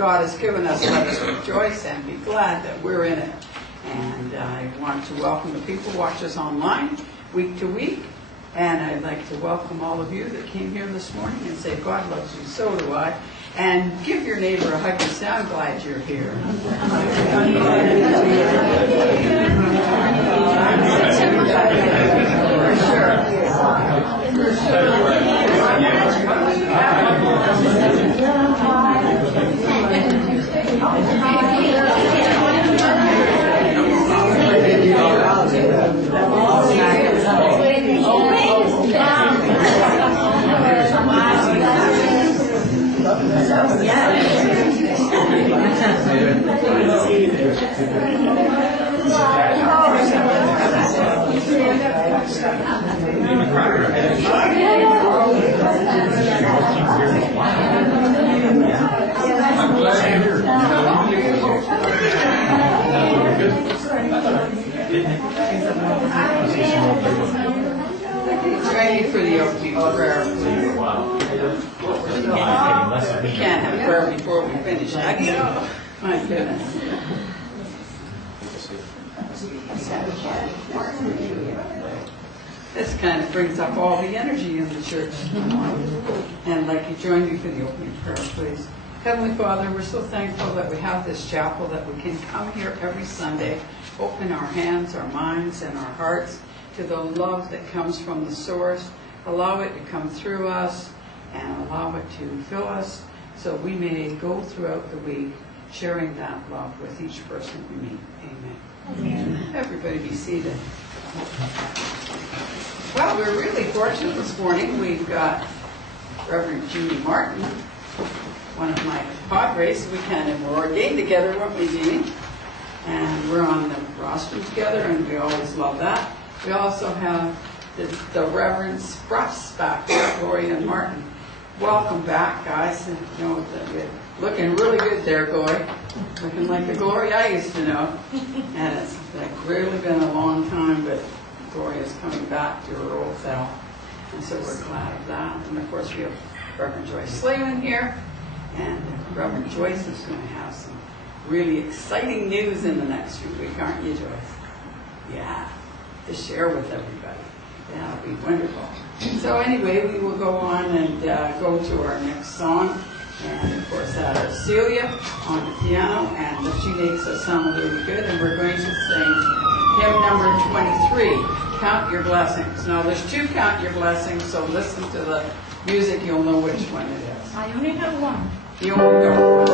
God has given us, let us rejoice and be glad that we're in it. And I want to welcome the people who watch us online week to week. And I'd like to welcome all of you that came here this morning and say, God loves you, so do I. And give your neighbor a hug and say, I'm glad you're here. For the opening prayer, please. We can't have prayer before we finish. My goodness. This kind of brings up all the energy in the church. And I'd like you to join me for the opening prayer, please. Heavenly Father, we're so thankful that we have this chapel, that we can come here every Sunday, open our hands, our minds, and our hearts to the love that comes from the source. Allow it to come through us and allow it to fill us so we may go throughout the week sharing that love with each person we meet. Amen. Amen. Everybody be seated. Well, we're really fortunate this morning. We've got Reverend Jeannie Martin, one of my padres. We kind of were ordained together, weren't we, Jeannie? And we're on the rostrum together, and we always love that. We also have the Reverend Spruffs back there, Gloria and Martin. Welcome back, guys. And, you know, you're looking really good there, Gloria. Looking like the Gloria I used to know. And it's really been a long time, but Gloria's coming back to her old self. And so we're glad of that. And, of course, we have Reverend Joyce Slayman here. And Reverend Joyce is going to have some really exciting news in the next few weeks, aren't you, Joyce? Yeah, to share with everybody. That'll be wonderful. So anyway, we will go on and go to our next song. And of course, that is Celia on the piano, and she makes us sound really good. And we're going to sing hymn number 23, Count Your Blessings. Now, there's two Count Your Blessings, so listen to the music, you'll know which one it is. I only have one. You only have one.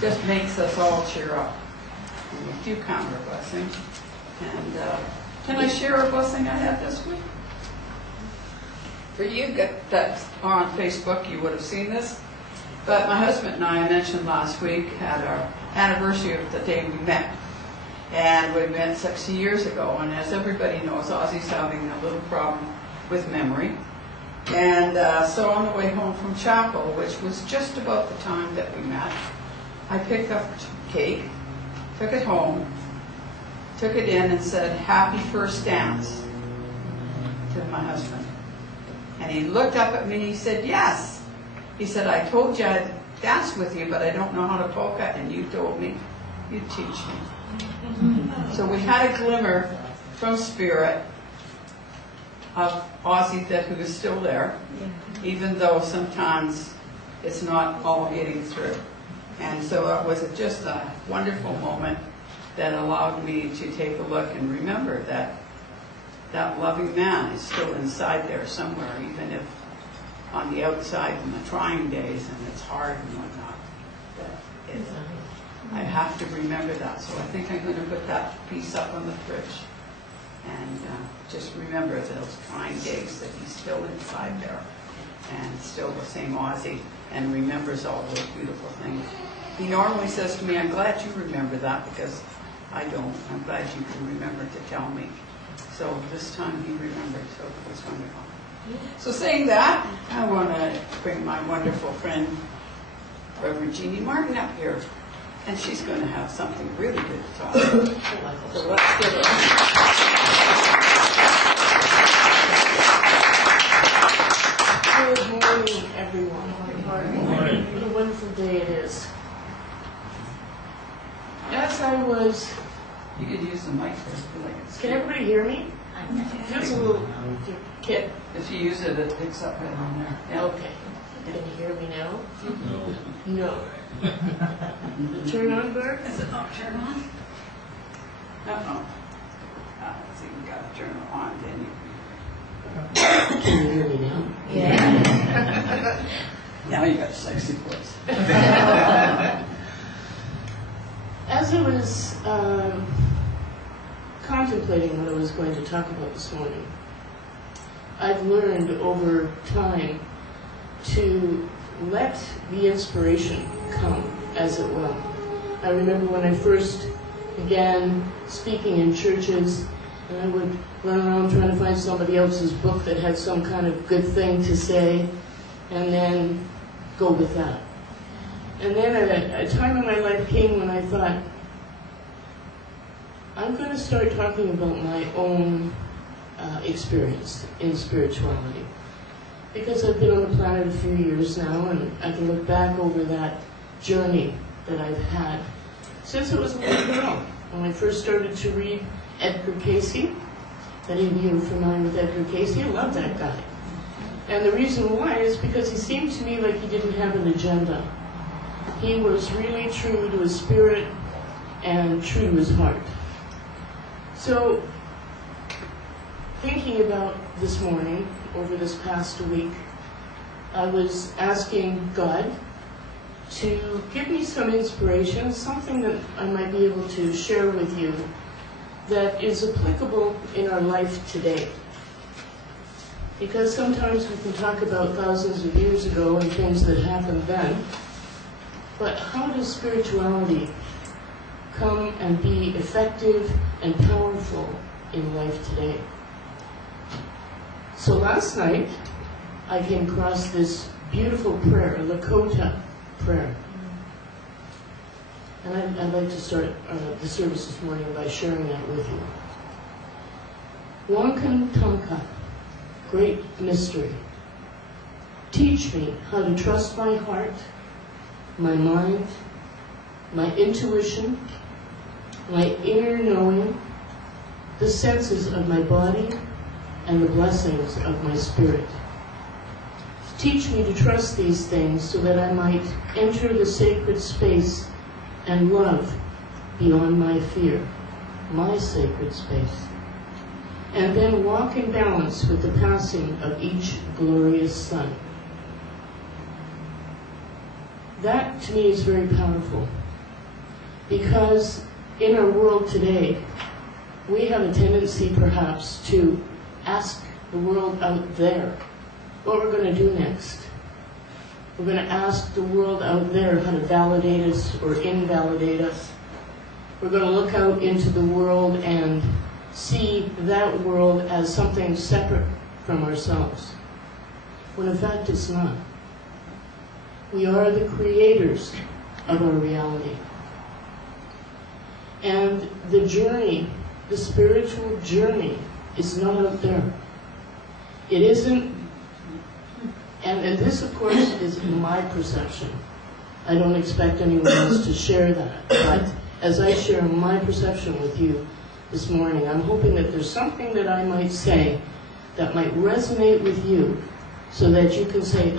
Just makes us all cheer up. And we do count our blessings. And can I share a blessing I had this week? For you that are on Facebook, you would have seen this. But my husband and I mentioned last week had our anniversary of the day we met. And we met 60 years ago, and as everybody knows, Ozzy's having a little problem with memory. And so on the way home from chapel, which was just about the time that we met, I picked up cake, took it home, took it in and said, "Happy first dance," to my husband. And he looked up at me and he said, "Yes." He said, "I told you I'd dance with you, but I don't know how to polka, and you told me you'd teach me." So we had a glimmer from Spirit of Ozzy who is still there, even though sometimes it's not all getting through. And so it was just a wonderful moment that allowed me to take a look and remember that that loving man is still inside there somewhere, even if on the outside in the trying days and it's hard and whatnot. I have to remember that. So I think I'm going to put that piece up on the fridge and just remember those trying days that he's still inside there and still the same Ozzy and remembers all those beautiful things. He normally says to me, "I'm glad you remember that because I don't. I'm glad you can remember to tell me." So this time he remembered, so it was wonderful. So saying that, I want to bring my wonderful friend, Reverend Jeannie Martin, up here. And she's going to have something really good to talk about. So let's give her. Good morning, everyone. Good morning. What a wonderful day it is. As I was... You could use the mic for Can everybody hear me? Just a little kid. If you use it, it picks up right on there. Yeah. Okay. Can you hear me now? No. Turn on, Bert? Is it not turn on? Uh-oh. So you got to turn it on, then you Can you hear me now? Yeah. Now you got a sexy voice. As I was contemplating what I was going to talk about this morning, I've learned over time to let the inspiration come as it will. I remember when I first began speaking in churches, and I would run around trying to find somebody else's book that had some kind of good thing to say, and then go with that. And then a time in my life came when I thought, I'm going to start talking about my own experience in spirituality. Because I've been on the planet a few years now, and I can look back over that journey that I've had since I was a little girl. When I first started to read Edgar Cayce, any of you are familiar with Edgar Cayce, I love that guy. And the reason why is because he seemed to me like he didn't have an agenda. He was really true to his spirit and true to his heart. So, thinking about this morning, over this past week, I was asking God to give me some inspiration, something that I might be able to share with you that is applicable in our life today. Because sometimes we can talk about thousands of years ago and things that happened then, but how does spirituality come and be effective and powerful in life today? So last night, I came across this beautiful prayer, a Lakota prayer. And I'd like to start the service this morning by sharing that with you. Wankan Tanka, great mystery. Teach me how to trust my heart, my mind, my intuition, my inner knowing, the senses of my body, and the blessings of my spirit. Teach me to trust these things so that I might enter the sacred space and love beyond my fear, my sacred space, and then walk in balance with the passing of each glorious sun. That to me is very powerful, because in our world today, we have a tendency perhaps to ask the world out there what we're going to do next. We're going to ask the world out there how to validate us or invalidate us. we're going to look out into the world and see that world as something separate from ourselves, when in fact it's not. We are the creators of our reality. And the journey, the spiritual journey, is not out there. It isn't, and this of course is my perception. I don't expect anyone else to share that, but as I share my perception with you this morning, I'm hoping that there's something that I might say that might resonate with you so that you can say,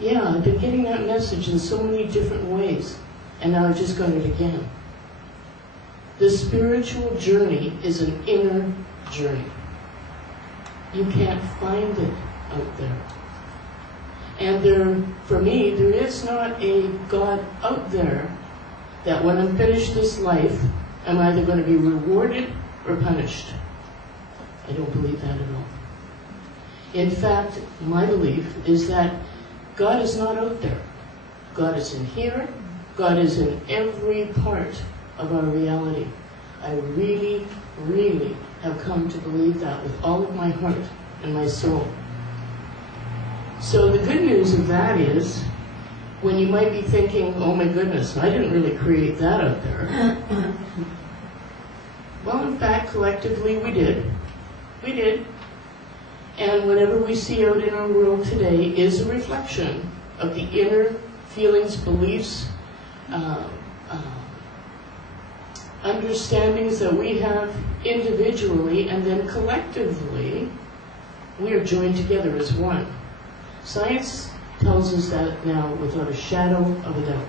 yeah, I've been getting that message in so many different ways, and now I just got it again. The spiritual journey is an inner journey. You can't find it out there. And for me, there is not a God out there that when I'm finished this life, I'm either going to be rewarded or punished. I don't believe that at all. In fact, my belief is that God is not out there. God is in here. God is in every part of our reality. I really, really have come to believe that with all of my heart and my soul. So the good news of that is, when you might be thinking, oh my goodness, I didn't really create that out there. Well, in fact, collectively we did. We did. And whatever we see out in our world today is a reflection of the inner feelings, beliefs, understandings that we have individually, and then collectively we are joined together as one. Science tells us that now without a shadow of a doubt.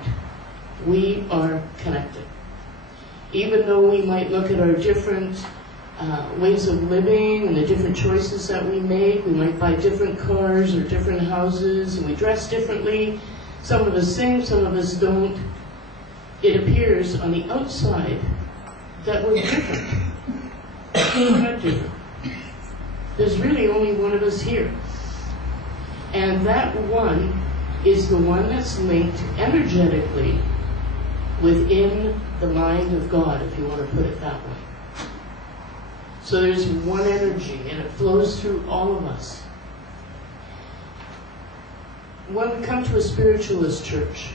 We are connected. Even though we might look at our different ways of living and the different choices that we make, we might buy different cars or different houses, and we dress differently. Some of us sing, some of us don't. It appears on the outside that we're different. We're not different. There's really only one of us here. And that one is the one that's linked energetically within the mind of God, if you want to put it that way. So there's one energy, and it flows through all of us. When we come to a spiritualist church,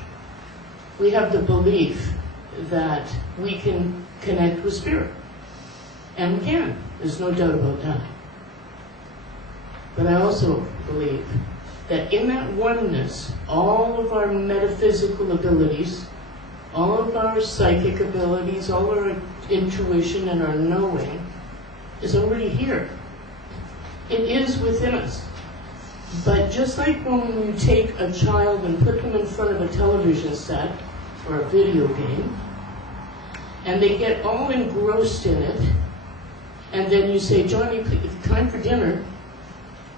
we have the belief that we can connect with spirit. And we can. There's no doubt about that. But I also believe that in that oneness, all of our metaphysical abilities, all of our psychic abilities, all our intuition and our knowing is already here. It is within us. But just like when you take a child and put them in front of a television set or a video game, and they get all engrossed in it, and then you say, Johnny, time for dinner,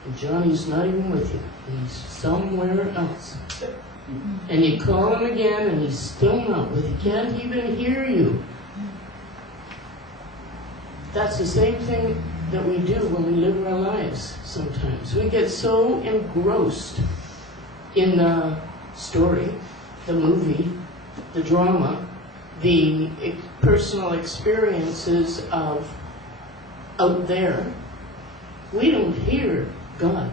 and Johnny's not even with you. He's somewhere else. And you call him again, and he's still not with you. He can't even hear you. That's the same thing that we do when we live our lives sometimes. We get so engrossed in the story, the movie, the drama, the personal experiences of out there, we don't hear God.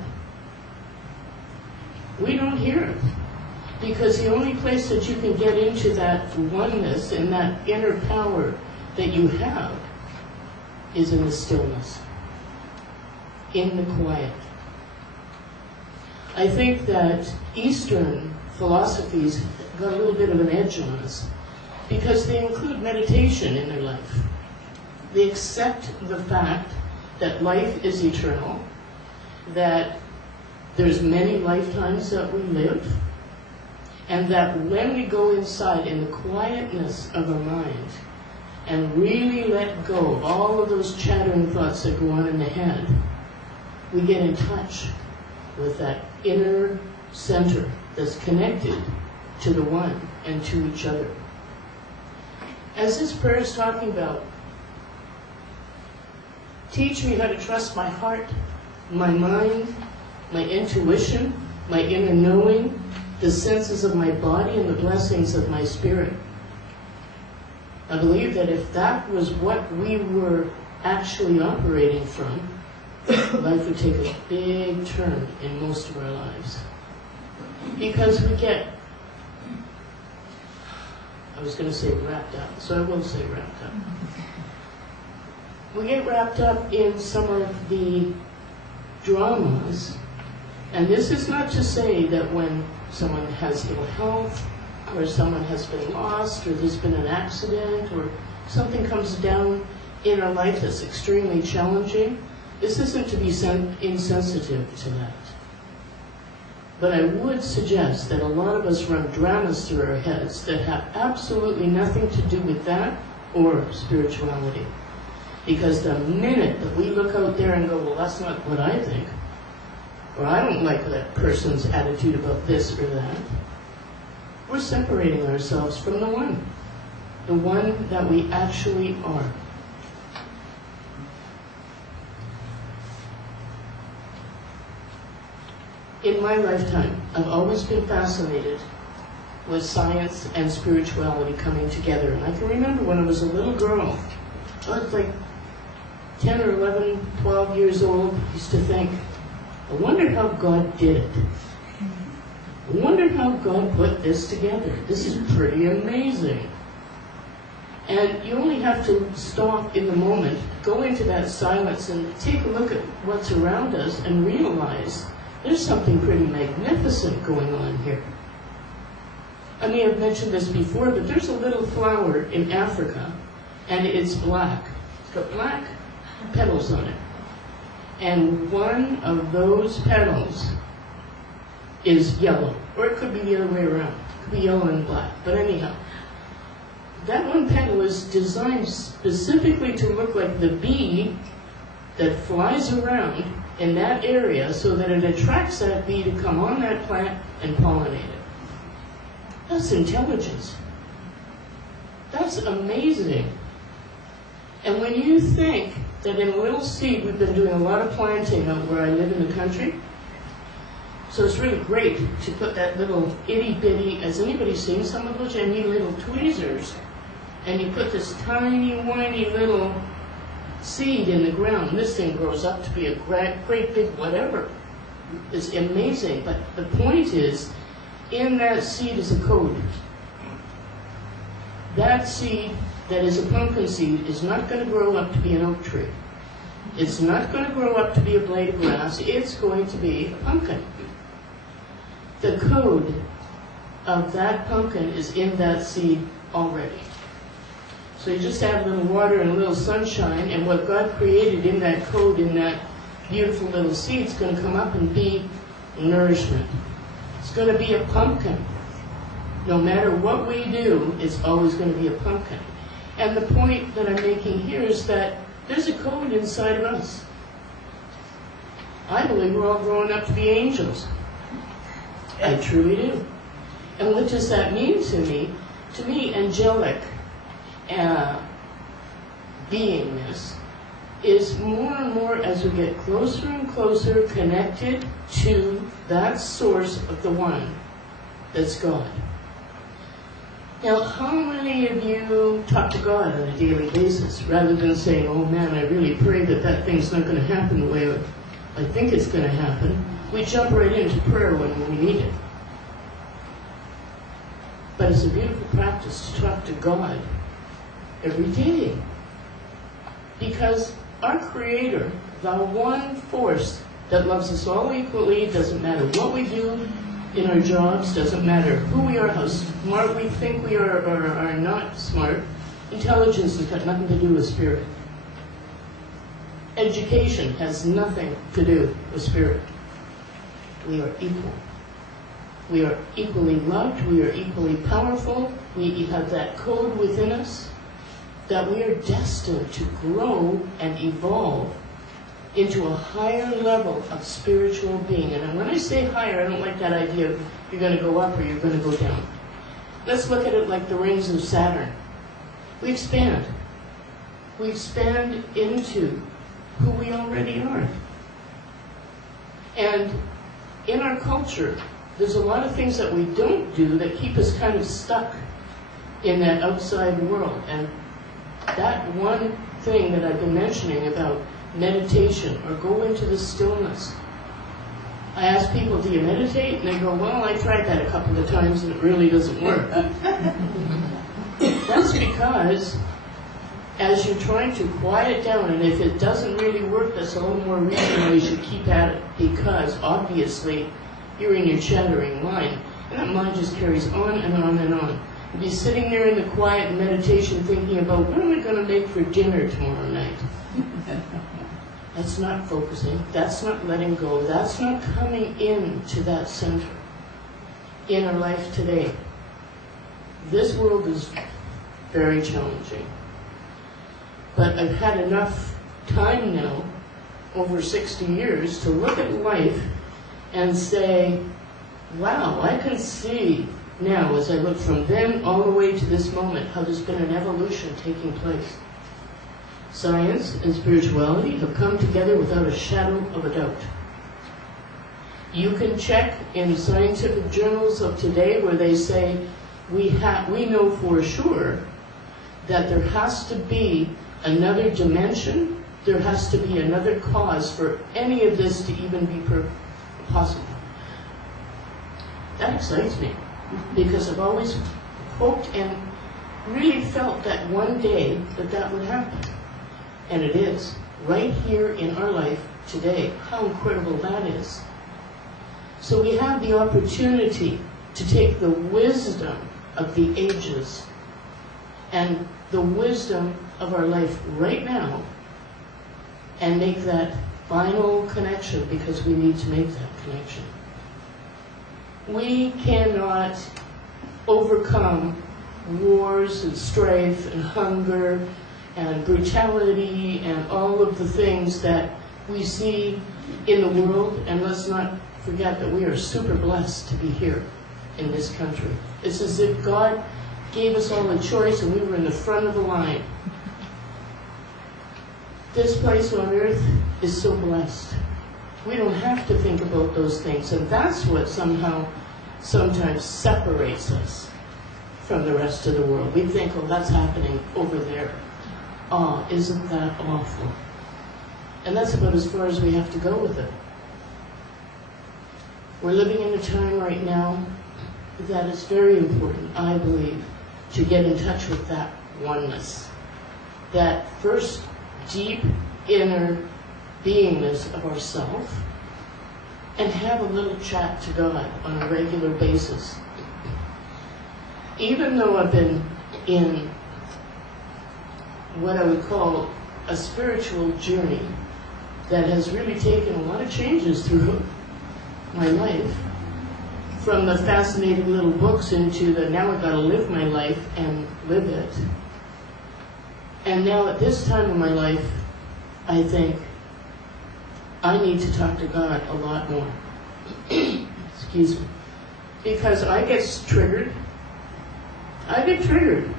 We don't hear it. Because the only place that you can get into that oneness and that inner power that you have is in the stillness, in the quiet. I think that Eastern philosophies got a little bit of an edge on us because they include meditation in their life. They accept the fact that life is eternal, that there's many lifetimes that we live, and that when we go inside in the quietness of our mind and really let go of all of those chattering thoughts that go on in the head, we get in touch with that inner center that's connected to the one and to each other. As this prayer is talking about, teach me how to trust my heart, my mind, my intuition, my inner knowing, the senses of my body, and the blessings of my spirit. I believe that if that was what we were actually operating from, life would take a big turn in most of our lives. Because we get, I was going to say wrapped up, so I will say wrapped up. We get wrapped up in some of the dramas, and this is not to say that when someone has ill health, or someone has been lost, or there's been an accident, or something comes down in our life that's extremely challenging, this isn't to be insensitive to that. But I would suggest that a lot of us run dramas through our heads that have absolutely nothing to do with that or spirituality. Because the minute that we look out there and go, well, that's not what I think, or I don't like that person's attitude about this or that, we're separating ourselves from the one that we actually are. In my lifetime, I've always been fascinated with science and spirituality coming together. And I can remember when I was a little girl, I was like 10 or 11, 12 years old, I used to think, I wonder how God did it. I wonder how God put this together. This is pretty amazing. And you only have to stop in the moment, go into that silence and take a look at what's around us and realize there's something pretty magnificent going on here. I may have mentioned this before, but there's a little flower in Africa, and it's black. It's got black petals on it. And one of those petals is yellow, or it could be the other way around. It could be yellow and black, but anyhow. That one petal is designed specifically to look like the bee that flies around in that area so that it attracts that bee to come on that plant and pollinate it. That's intelligence. That's amazing. And when you think that in a little seed, we've been doing a lot of planting out where I live in the country, so it's really great to put that little itty-bitty, has anybody seen some of those? I mean little tweezers, and you put this tiny, whiny little seed in the ground, and this thing grows up to be a great big whatever. It's amazing, but the point is, in that seed is a code. That seed that is a pumpkin seed is not going to grow up to be an oak tree. It's not going to grow up to be a blade of grass. It's going to be a pumpkin. The code of that pumpkin is in that seed already. So you just add a little water and a little sunshine, and what God created in that code, in that beautiful little seed, is going to come up and be nourishment. It's going to be a pumpkin. No matter what we do, it's always going to be a pumpkin. And the point that I'm making here is that there's a code inside of us. I believe we're all growing up to be angels. I truly do. And what does that mean to me? To me, angelic beingness is more and more, as we get closer and closer connected to that source of the one that's God. Now, how many of you talk to God on a daily basis rather than saying, oh man, I really pray that that thing's not going to happen the way I think it's going to happen? We jump right into prayer when we need it. But it's a beautiful practice to talk to God every day. Because our Creator, the one force that loves us all equally, doesn't matter what we do in our jobs, doesn't matter who we are, how smart we think we are or are not smart, intelligence has got nothing to do with spirit. Education has nothing to do with spirit. We are equal. We are equally loved, we are equally powerful, we have that code within us that we are destined to grow and evolve into a higher level of spiritual being. And when I say higher, I don't like that idea of you're going to go up or you're going to go down. Let's look at it like the rings of Saturn. We expand. We expand into who we already are. And in our culture, there's a lot of things that we don't do that keep us kind of stuck in that outside world. And that one thing that I've been mentioning about meditation or go into the stillness. I ask people, do you meditate? And they go, well, I tried that a couple of times and it really doesn't work. That's because as you're trying to quiet down, and if it doesn't really work, that's all the more reason why you should keep at it, because obviously you're in your chattering mind, and that mind just carries on and on and on. You'll be sitting there in the quiet and meditation thinking about, what am I going to make for dinner tomorrow night? That's not focusing. That's not letting go. That's not coming into that center in our life today. This world is very challenging. But I've had enough time now, over 60 years, to look at life and say, wow, I can see now, as I look from then all the way to this moment, how there's been an evolution taking place. Science and spirituality have come together without a shadow of a doubt. You can check in scientific journals of today where they say, we know for sure that there has to be another dimension, there has to be another cause for any of this to even be possible. That excites me, because I've always hoped and really felt that one day that would happen. And it is, right here in our life today. How incredible that is. So we have the opportunity to take the wisdom of the ages and the wisdom of our life right now and make that final connection, because we need to make that connection. We cannot overcome wars and strife and hunger and brutality and all of the things that we see in the world, and let's not forget that we are super blessed to be here in this country. It's as if God gave us all a choice and we were in the front of the line. This place on earth is so blessed. We don't have to think about those things, and that's what somehow sometimes separates us from the rest of the world. We think, oh, that's happening over there. Oh, isn't that awful? And that's about as far as we have to go with it. We're living in a time right now that is very important, I believe, to get in touch with that oneness. That first deep inner beingness of ourself, and have a little chat to God on a regular basis. Even though I've been in what I would call a spiritual journey that has really taken a lot of changes through my life, from the fascinating little books into the now I've got to live my life and live it. And now at this time in my life, I think I need to talk to God a lot more. Excuse me. Because I get triggered. I get triggered.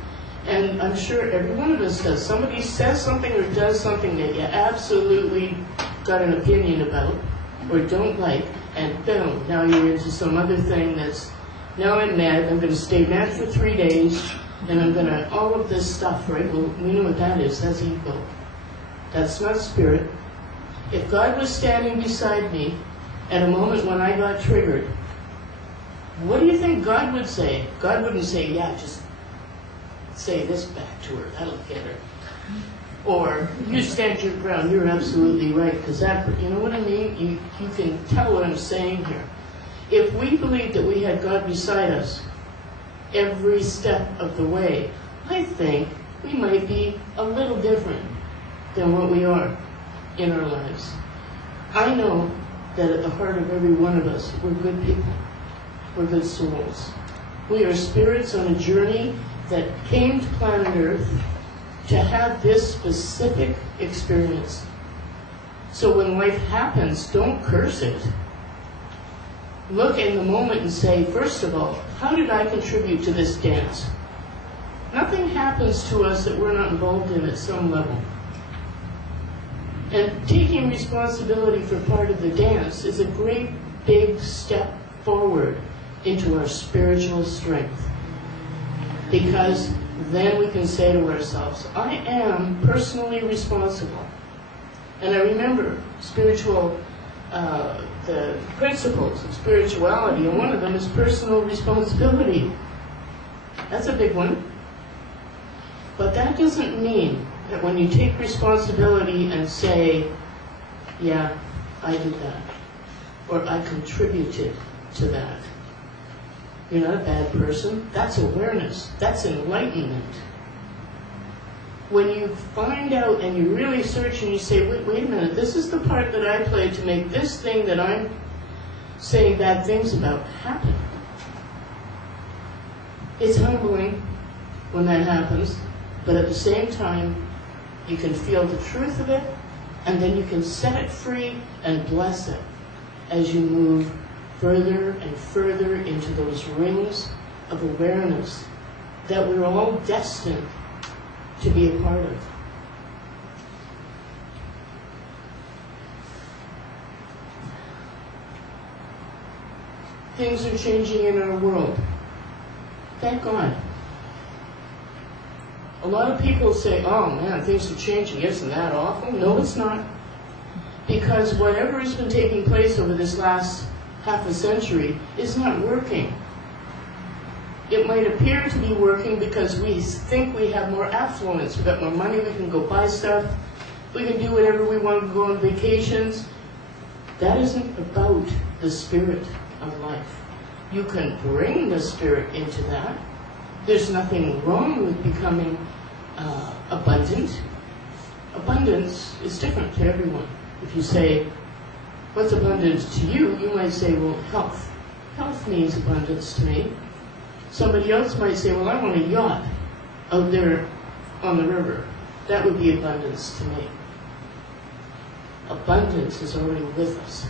And I'm sure every one of us does. Somebody says something or does something that you absolutely got an opinion about or don't like, and boom, now you're into some other thing that's, now I'm mad, I'm going to stay mad for 3 days, and I'm going to, all of this stuff, right? Well, we know what that is. That's ego. That's not spirit. If God was standing beside me at a moment when I got triggered, what do you think God would say? God wouldn't say, yeah, just say this back to her, that'll get her. Or, you stand your ground, you're absolutely right, because that, you know what I mean? You can tell what I'm saying here. If we believed that we had God beside us every step of the way, I think we might be a little different than what we are in our lives. I know that at the heart of every one of us, we're good people. We're good souls. We are spirits on a journey that came to planet Earth to have this specific experience. So when life happens, don't curse it. Look in the moment and say, first of all, how did I contribute to this dance? Nothing happens to us that we're not involved in at some level. And taking responsibility for part of the dance is a great big step forward into our spiritual strength. Because then we can say to ourselves, I am personally responsible. And I remember the principles of spirituality, and one of them is personal responsibility. That's a big one. But that doesn't mean that when you take responsibility and say, yeah, I did that, or I contributed to that, you're not a bad person. That's awareness. That's enlightenment. When you find out and you really search and you say, wait a minute, this is the part that I played to make this thing that I'm saying bad things about happen. It's humbling when that happens, but at the same time, you can feel the truth of it, and then you can set it free and bless it as you move further and further into those rings of awareness that we're all destined to be a part of. Things are changing in our world. Thank God. A lot of people say, oh man, things are changing. Isn't that awful? No, it's not. Because whatever has been taking place over this last half a century is not working. It might appear to be working because we think we have more affluence. We've got more money, we can go buy stuff, we can do whatever we want, go on vacations. That isn't about the spirit of life. You can bring the spirit into that. There's nothing wrong with becoming abundant. Abundance is different to everyone. If you say, what's abundance to you? You might say, well, health. Health means abundance to me. Somebody else might say, well, I want a yacht out there on the river. That would be abundance to me. Abundance is already with us.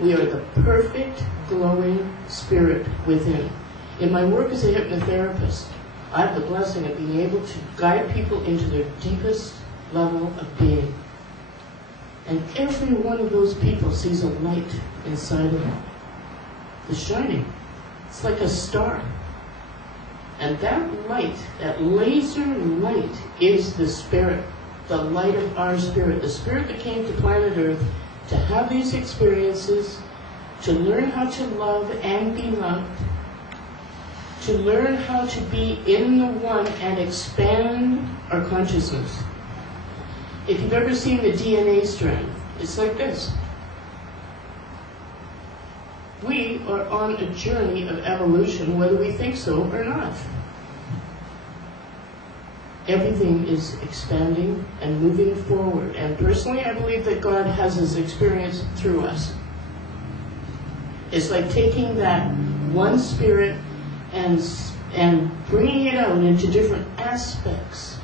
We are the perfect, glowing spirit within. In my work as a hypnotherapist, I have the blessing of being able to guide people into their deepest level of being. And every one of those people sees a light inside of them. It's shining. It's like a star. And that light, that laser light, is the spirit, the light of our spirit, the spirit that came to planet Earth to have these experiences, to learn how to love and be loved, to learn how to be in the one and expand our consciousness. If you've ever seen the DNA strand, it's like this. We are on a journey of evolution, whether we think so or not. Everything is expanding and moving forward. And personally, I believe that God has His experience through us. It's like taking that one spirit and bringing it out into different aspects.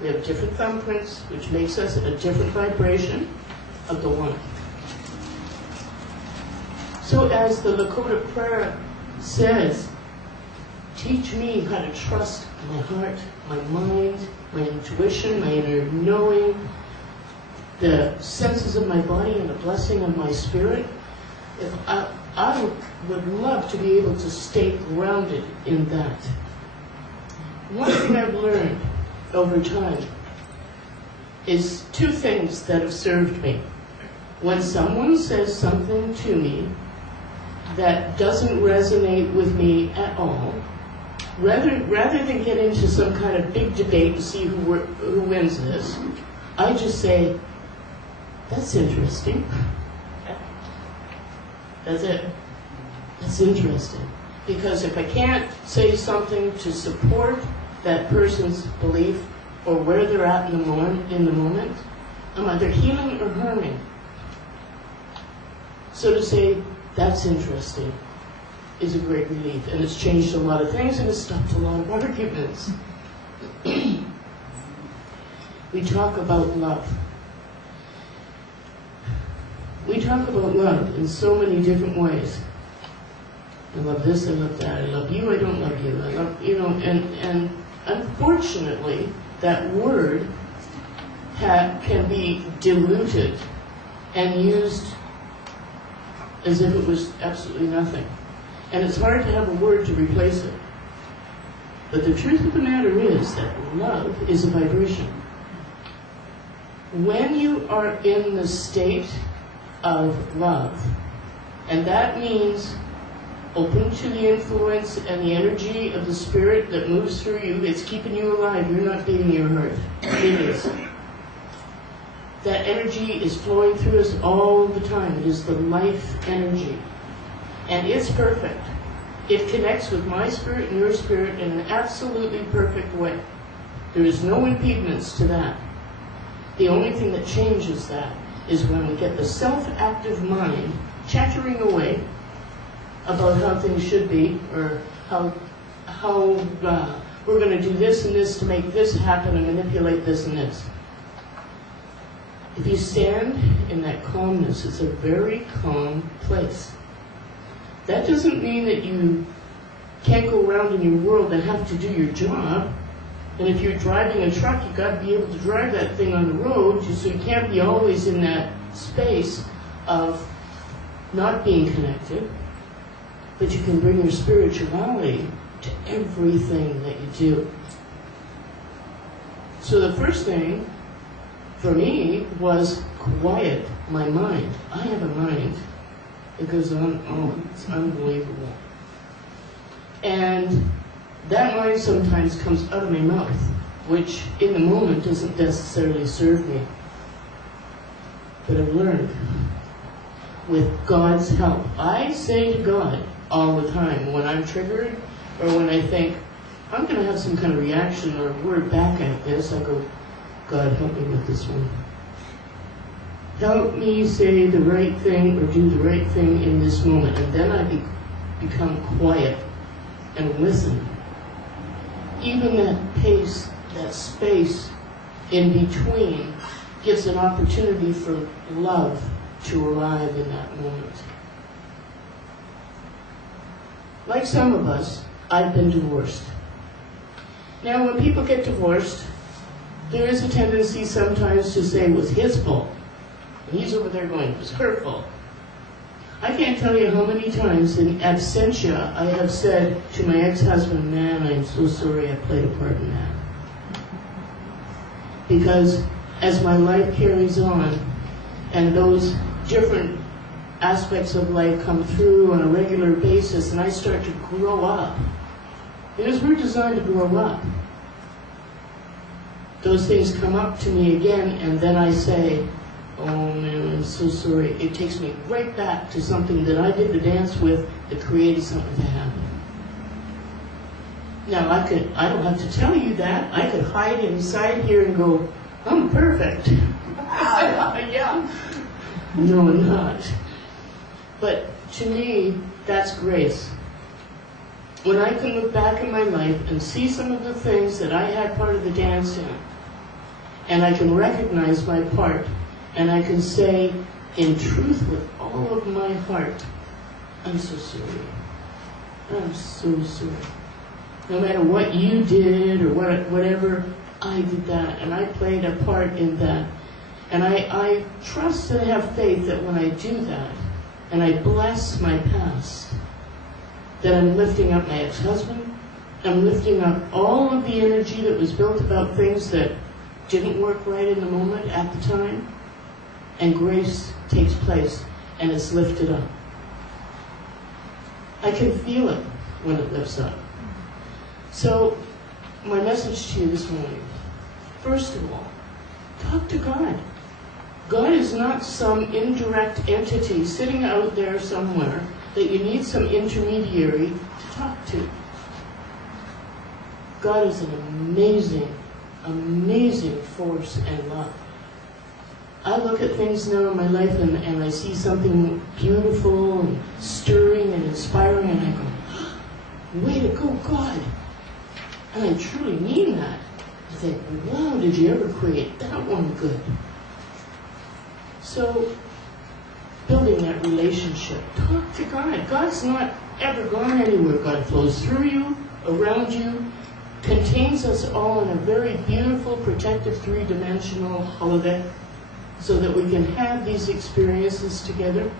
We have different thumbprints, which makes us a different vibration of the one. So as the Lakota prayer says, teach me how to trust my heart, my mind, my intuition, my inner knowing, the senses of my body and the blessing of my spirit. If I would love to be able to stay grounded in that. One thing I've learned over time is two things that have served me. When someone says something to me that doesn't resonate with me at all, rather than get into some kind of big debate and see who wins this, I just say, that's interesting. That's it. That's interesting. Because if I can't say something to support that person's belief or where they're at in the moment, I'm either healing or harming. So to say, that's interesting, is a great relief. And it's changed a lot of things and it's stopped a lot of arguments. We talk about love. We talk about love in so many different ways. I love this, I love that, I love you, I don't love you, I love, and unfortunately, that word can be diluted and used as if it was absolutely nothing. And it's hard to have a word to replace it. But the truth of the matter is that love is a vibration. When you are in the state of love, and that means open to the influence and the energy of the spirit that moves through you, it's keeping you alive. You're not beating your heart. It is. That energy is flowing through us all the time. It is the life energy. And it's perfect. It connects with my spirit and your spirit in an absolutely perfect way. There is no impediments to that. The only thing that changes that is when we get the self-active mind chattering away about how things should be, or how we're going to do this and this to make this happen and manipulate this and this. If you stand in that calmness, it's a very calm place. That doesn't mean that you can't go around in your world and have to do your job. And if you're driving a truck, you've got to be able to drive that thing on the road, so you can't be always in that space of not being connected. But you can bring your spirituality to everything that you do. So the first thing for me was quiet my mind. I have a mind that goes on, it's unbelievable. And that mind sometimes comes out of my mouth, which in the moment doesn't necessarily serve me. But I've learned, with God's help, I say to God all the time when I'm triggered, or when I think I'm going to have some kind of reaction or word back at this, I go, God, help me with this one. Help me say the right thing or do the right thing in this moment. And then I become quiet and listen. Even that pace, that space in between gives an opportunity for love to arrive in that moment. Like some of us, I've been divorced. Now, when people get divorced, there is a tendency sometimes to say it was his fault. And he's over there going, it was her fault. I can't tell you how many times in absentia I have said to my ex-husband, man, I'm so sorry I played a part in that. Because as my life carries on, and those different aspects of life come through on a regular basis, and I start to grow up, because we're designed to grow up, those things come up to me again, and then I say, oh man, I'm so sorry. It takes me right back to something that I did the dance with that created something to happen. Now, I don't have to tell you that. I could hide inside here and go, I'm perfect. Yeah. No, I'm not. But to me, that's grace. When I can look back in my life and see some of the things that I had part of the dance in, and I can recognize my part, and I can say in truth with all of my heart, I'm so sorry. I'm so sorry. No matter what you did or whatever, I did that, and I played a part in that. And I trust and have faith that when I do that, and I bless my past, that I'm lifting up my ex-husband, I'm lifting up all of the energy that was built about things that didn't work right in the moment at the time, and grace takes place, and it's lifted up. I can feel it when it lifts up. So, my message to you this morning, first of all, talk to God. God is not some indirect entity sitting out there somewhere that you need some intermediary to talk to. God is an amazing, amazing force and love. I look at things now in my life and I see something beautiful and stirring and inspiring, and I go, way to go, God. And I truly mean that. I think, wow, did you ever create that one good? So, building that relationship, talk to God. God's not ever gone anywhere. God flows through you, around you, contains us all in a very beautiful, protective, three-dimensional holodeck, so that we can have these experiences together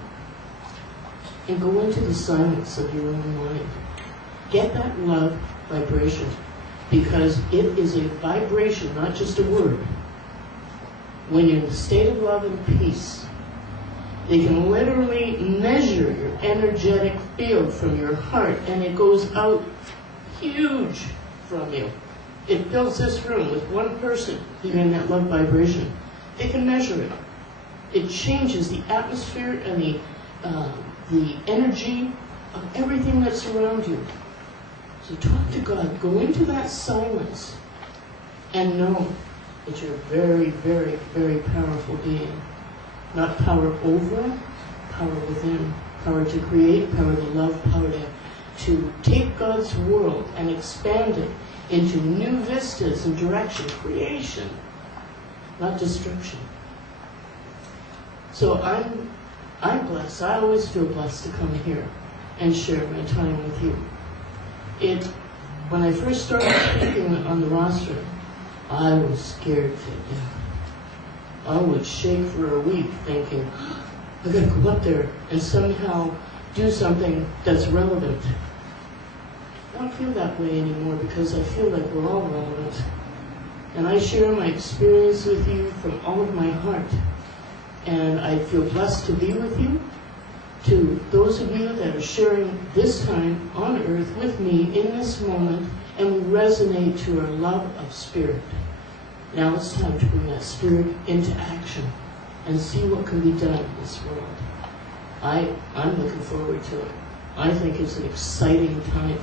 and go into the silence of your own mind. Get that love vibration. because it is a vibration, not just a word. When you're in a state of love and peace, they can literally measure your energetic field from your heart, and it goes out huge from you. It fills this room with one person hearing that love vibration. They can measure it. It changes the atmosphere and the energy of everything that's around you. So talk to God. Go into that silence and know that you're a very, very, very powerful being. Not power over, power within. Power to create, power to love, power to take God's world and expand it into new vistas and direction. Creation, not destruction. So I'm blessed. I always feel blessed to come here and share my time with you. When I first started speaking on the roster, I was scared to death. I would shake for a week thinking, I gotta go up there and somehow do something that's relevant. I don't feel that way anymore because I feel like we're all relevant. And I share my experience with you from all of my heart. And I feel blessed to be with you. To those of you that are sharing this time on earth with me in this moment, and we resonate to our love of spirit. Now it's time to bring that spirit into action and see what can be done in this world. I'm looking forward to it. I think it's an exciting time,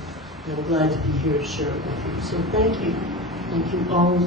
and I'm glad to be here to share it with you. So thank you. Thank you all